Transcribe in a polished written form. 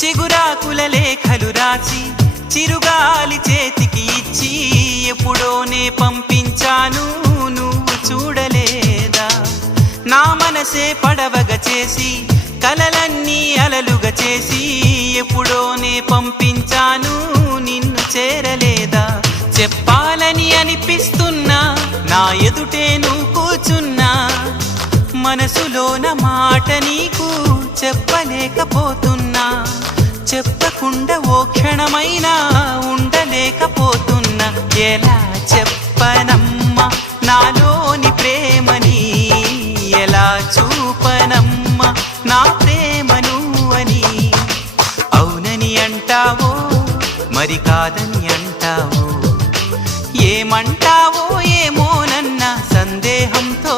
చిగురాకుల లేఖలు రాసి చిరుగాలి చేతికి ఇచ్చి ఎప్పుడోనే పంపించాను, నువ్వు చూడలేదా? నా మనసే పడవగా చేసి కలలన్నీ అలలుగా చేసి ఎప్పుడోనే పంపించాను, నిన్ను చేరలేదా? చెప్పాలని అనిపిస్తున్నా, నా ఎదుటే నువ్వు కూర్చున్నా, మనసులోన మాట నీకు చెప్పలేకపోతున్నా. చెప్పకుండా ఓ క్షణమైనా ఉండలేకపోతున్నా. ఎలా చెప్పనమ్మా నాలోని ప్రేమని, ఎలా చూపనమ్మా నా ప్రేమను అని. అవునని అంటావో మరి కాదని అంటావో, ఏమంటావో ఏమోనన్న సందేహంతో